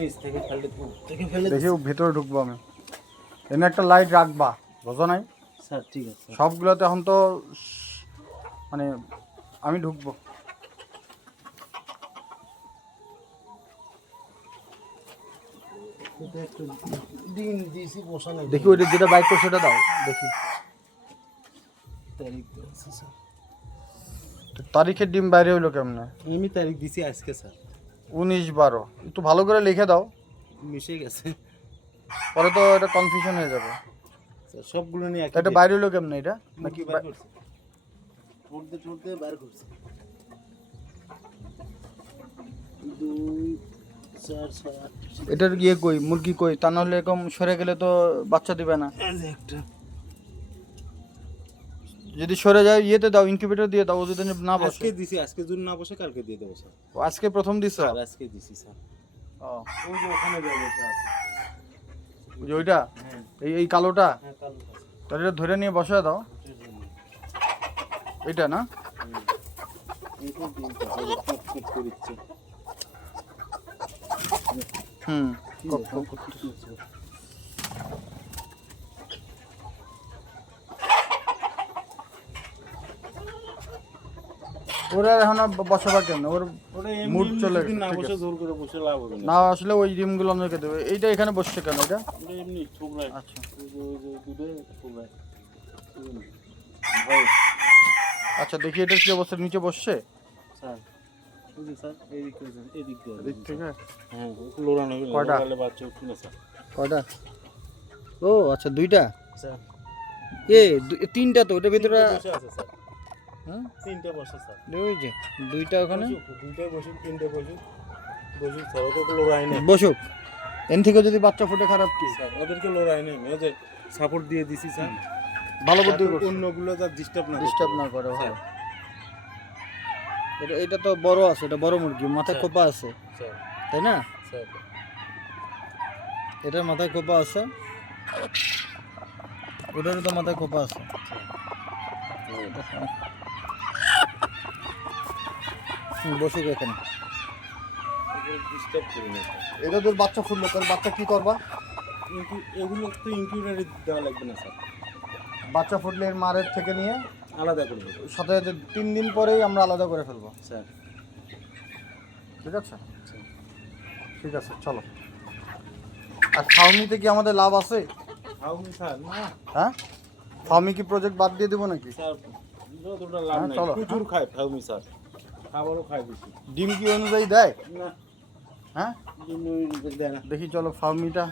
নিচ থেকে ফেলে থেকে ফেলে দেখি ও ঢুকবো আমি। এনে একটা লাইট রাখবা বোঝো নাই? স্যার ঠিক আছে। সবগুলোতে এখন তো মানে আমি ঢুকবো। বসানো দেখি ওইটা যেটা বাইক করছে সেটা দাও দেখি। তারিখ দেওয়া আছে, স্যার। তো তারিখের ডিম বাইরে হইল কেমনে? আমি তারিখ দিছি আজকে স্যার। উনিশ বারো। একটু ভালো করে লিখে দাও। মিশে গেছে। পরে তো এটা কনফিউশন হয়ে যাবে। সবগুলো নিয়ে এটা বাইরে হইল কেমনে এটা? নাকি করছে। দুই চার এটার ইয়ে কই? মুরগি কই? তা নাহলে এরকম সরে গেলে তো বাচ্চা দিবে না। একটা। যদি সরে যায় ইয়েতে দাও ইনকিউবেটর দিয়ে দাও যদি না বসে। আজকে দিছি আজকে যদি না বসে কালকে দিয়ে দেবো স্যার। ও আজকে প্রথম দিছ? আর আজকে দিছি স্যার। ও। ওই যে ওখানে যা বসে আছে। ওই যে ওইটা? হ্যাঁ। এই এই কালোটা? হ্যাঁ কাল আছে। তাহলে এটা ধরে নিয়ে বসে দাও। এটা না? হুম। এইটা ডিমটা হবে, ফুট ফুট করিচ্ছে। হুম কি কক রে, কক ফুট ফুট করছে। ওরা এখন আর বসাবা কেন ওর মুড চলে না বসে জোর করে বসে লাভ হবে না। না আসলে ওই ডিমগুলো আমাকে দেবে। এইটা এখানে বসছে কেন এটা? এমনি ঠোকরায় আচ্ছা। আচ্ছা দেখি এটা কি অবস্থা নিচে বসছে? স্যার থেকে হ্যাঁ ও আচ্ছা দুইটা? স্যার। এ তিনটা তো ওটা ভিতরে তিনটে বসে আছে স্যার হ্যাঁ? তিনটে বসে স্যার। ওই যে দুইটা ওখানে? দুইটাই বসুক তিনটে বসুক বসুক স্যার ওকে নেই। বসুক। এন থেকে যদি বাচ্চা ফুটে খারাপ কি? স্যার ওদেরকে লোড়াই নেই। যে সাপোর্ট দিয়ে দিছি স্যার। ভালো বুদ্ধি করছে। অন্যগুলো যা ডিস্টার্ব না ডিস্টার্ব না করে ভালো। এটা এটা তো বড় আছে এটা বড় মুরগি মাথায়। খোপা আছে। তাই না? স্যার। এটার মাথায় খোপা আছে। ওটারও তো মাথায় খোপা আছে। বসুক এখানে। এটা। তোর বাচ্চা ফুটলো তোর বাচ্চা কি করবা? এগুলো তো ইনকিউবেটারে দেওয়া লাগবে না স্যার। বাচ্চা ফুটলে এর মারের থেকে নিয়ে আলাদা করে দেবো। সাথে তিন দিন পরেই আমরা আলাদা করে ফেলব। স্যার। ঠিক আছে? ঠিক আছে চলো। আর ফার্মিতে কি আমাদের লাভ আছে? হাউনি স্যার হ্যাঁ? ফার্মি কি প্রজেক্ট বাদ দিয়ে দেবো নাকি? স্যার যতটা লাভ হ্যাঁ, নাই। চলো। প্রচুর খায় ফাউমি স্যার। খাবারও খায় বেশি। ডিম কি অনুযায়ী দেয়? না। হ্যাঁ? ডিম ওই দেয় না। দেখি চলো ফার্মিটা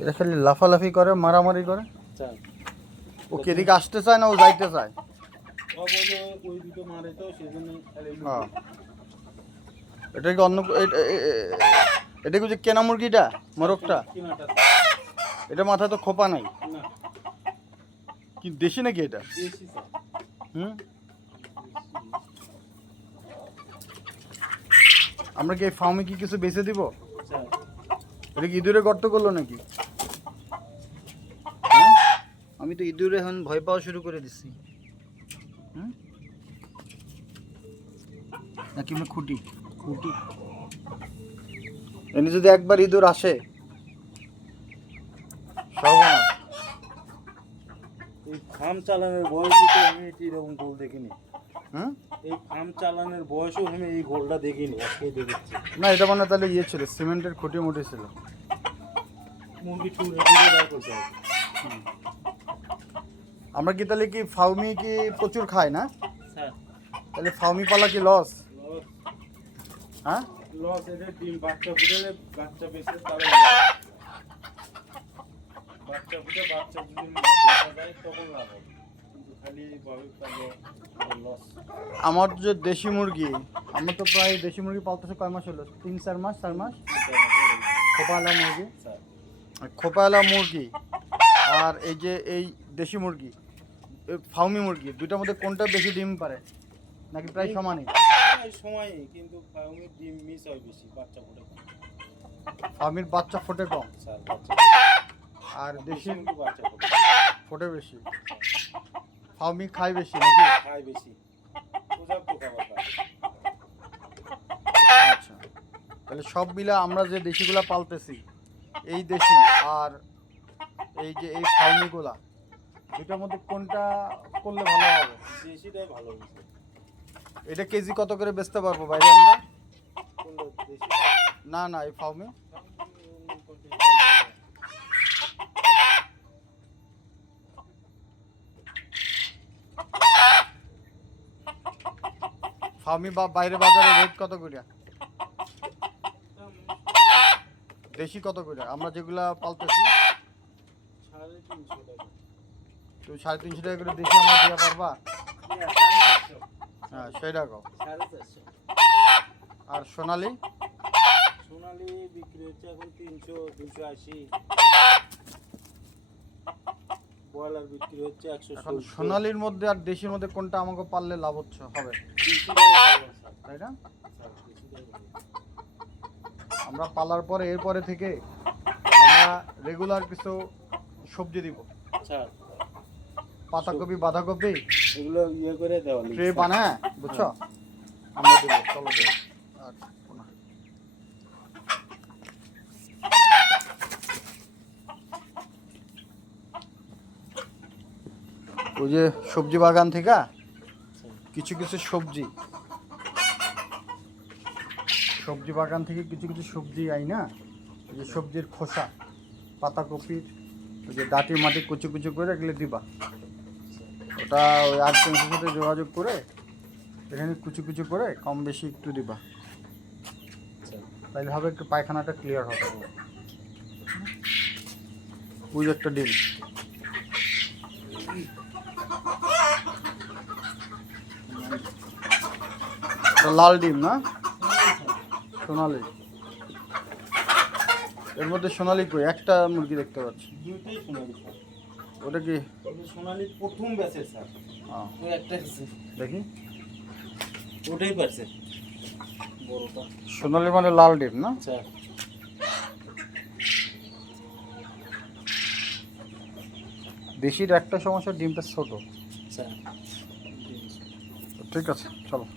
এটা খালি লাফালাফি করে মারামারি করে। ও কি এদিকে আসতে চায় না ও যাইতে চায়? অবশ্য ওই দুটো মারে তো সেজন্য খালি হ্যাঁ। এটা কি অন্য এটা কি কেনা মুরগিটা? মোরগটা? এটা মাথায় তো খোপা নাই। কি দেশি নাকি এটা? হুম? আমরা কি এই ফার্মে কি কিছু বেচে দিব? এটা কি ইঁদুরে গর্ত করল নাকি? হ্যাঁ? আমি তো ইঁদুরে এখন ভয় পাওয়া শুরু করে দিচ্ছি হুম? নাকি খুঁটি খুঁটি? এনে যদি একবার ইঁদুর আসে? এই ফার্ম চালানোর বয়সে তো আমি এরকম গোল দেখিনি। হুম? এই ফার্ম চালানোর বয়সেও আমি এই গোলটা দেখিনি আজকে দেখেছি। না এটা মানে তাহলে ইয়ে ছিল সিমেন্টের খুঁটি মুটি ছিল। মুরগি চুল করতে আমরা কি তাহলে কি ফাউমি কি প্রচুর খাই না? স্যার। তাহলে ফাউমি পালা কি লস হ্যাঁ? লস এদের ডিম বাচ্চা ফুটালে বাচ্চা বেঁচে তাহলে বাচ্চা ফুটে বাচ্চা যদি দেখা যায় তখন লাভ হবে। কিন্তু খালি ভাবে তাহলে লস আমার যে দেশি মুরগি আমরা তো প্রায় দেশি মুরগি পালতেছে কয় মাস হলো? তিন চার মাস চার মাস? খোপাওয়ালা মুরগি? স্যার। আর মুরগি আর এই যে এই দেশি মুরগি এই ফাউমি মুরগি দুইটার মধ্যে কোনটা বেশি ডিম পারে? নাকি প্রায় সমানই? সময় কিন্তু ফার্মের ডিম মিস হয় বেশি বাচ্চা ফুটে কম। বাচ্চা ফোটে কম? স্যার বাচ্চা আর দেশি? কিন্তু বাচ্চা ফুটে ফোটে বেশি? ফার্মি খায় বেশি নাকি? খায় বেশি। পর্যাপ্ত খাবার পায় আচ্ছা। তাহলে সব মিলা আমরা যে দেশিগুলা পালতেছি এই দেশি আর এই যে এই ফার্মিগুলা দুটার মধ্যে কোনটা করলে ভালো হবে? দেশিটাই ভালো হয়েছে। এটা কেজি কত করে বেচতে পারব বাইরে আমরা? না না এই ফার্মে ফার্মি বা বাইরে বাজারে রেট কত করে? দেশি কত করে। আমরা যেগুলা পালতেছি। সাড়ে তিনশো টাকা। তো সাড়ে তিনশো টাকা করে দেশি আমরা দেওয়া পারবা? হ্যাঁ, সেটা কও সাড়ে চারশো আর সোনালি? সোনালি বিক্রি হচ্ছে এখন তিনশো দুশো আশি। ব্রয়লার বিক্রি হচ্ছে একশো এখন সোনালির মধ্যে আর দেশির মধ্যে কোনটা আমাকে পারলে লাভ হচ্ছে হবে? তাই না? আমরা পালার পরে এরপরে থেকে আমরা রেগুলার কিছু সবজি দিব। আচ্ছা। পাতাকপি বাঁধাকপি? এগুলো ইয়ে করে দেওয়া ট্রে বানায় বুঝছ? আমরা দেবো চলো দেবো। ওই যে সবজি বাগান থেকে কিছু কিছু সবজি। সবজি বাগান থেকে কিছু কিছু সবজি আই না? ওই যে সবজির খোসা পাতাকপির ওই যে ডাটি মাটি কুচু কুচু করে এগুলো দিবা। ওটা ওই আর্ট পেন্সিলের সাথে যোগাযোগ করে এখানে কুচু কুচু করে কম বেশি একটু দিবা। তাইলে হবে একটু পায়খানাটা ক্লিয়ার হবে। যে একটা ডিম। এটা লাল ডিম না? সোনালি। এর মধ্যে সোনালি কই? একটা মুরগি দেখতে পাচ্ছি। দুইটাই সোনালি ওটা কি? সোনালি প্রথম ব্যাচের স্যার ওই একটা আছে। দেখি। ওটাই পারছে। বড়টা। সোনালি মানে লাল ডিম না? আচ্ছা দেশির একটা সমস্যা ডিমটা ছোট। ঠিক আছে চলো।